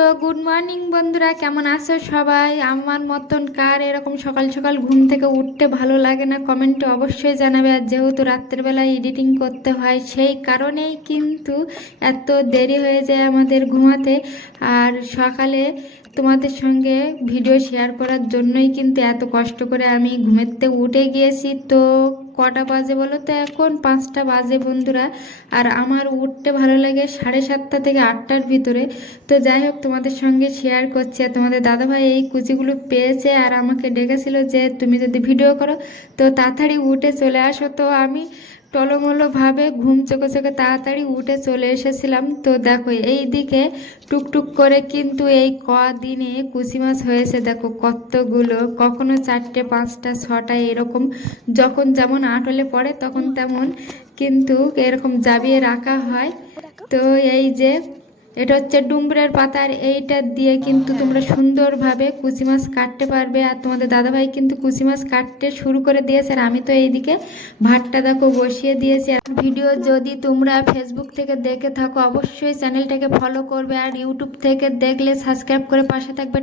তো good morning বন্ধুরা, কেমন আছো সবাই? আমার মতন কার এরকম সকাল সকাল ঘুম থেকে উঠতে ভালো লাগে না কমেন্টে অবশ্যই জানাবে। আর যেহেতু রাত্রেবেলায় এডিটিং করতে হয় সেই কারণেই কিন্তু এত দেরি হয়ে যায় আমাদের ঘুমাতে। আর সকালে তোমাদের সঙ্গে ভিডিও শেয়ার করার জন্যই কিন্তু এত কষ্ট করে আমি ঘুমেতে উঠে গিয়েছি। তো কটা বাজে বলো তো? এখন 5টা বাজে বন্ধুরা। আর আমার উঠতে ভালো লাগে 7:30 থেকে 8টার ভিতরে। তো যাই হোক, তোমাদের সঙ্গে শেয়ার করছি। আর তোমাদের দাদাভাই এই কুচিগুলো পেয়েছে আর আমাকে ডেকেছিল যে তুমি যদি ভিডিও করো তো তাড়াতাড়ি উঠে চলে আসো। তো আমি টলমলোভাবে ঘুম চোখে চোখে তাড়াতাড়ি উঠে চলে এসেছিলাম। তো দেখো এই দিকে টুকটুক করে কিন্তু এই কদিনে কুচি মাছ হয়েছে দেখো কতগুলো, কখনো 4টে 5টা 6টা এরকম, যখন যেমন আটলে পড়ে তখন তেমন কিন্তু এরকম জাবিয়ে রাখা হয়। তো এই যে এটা হচ্ছে ডুমুরের পাতা, আর এইটা দিয়ে কিন্তু তোমরা সুন্দরভাবে কুচি মাছ কাটতে পারবে। আর তোমাদের দাদাভাই কিন্তু কুচি মাছ কাটতে শুরু করে দিয়েছে, আর আমি তো এইদিকে ভাতটা দেখো বসিয়ে দিয়েছি। আর ভিডিও যদি তোমরা ফেসবুক থেকে দেখে থাকো অবশ্যই চ্যানেলটাকে ফলো করবে, আর ইউটিউব থেকে দেখলে সাবস্ক্রাইব করে পাশে থাকবে।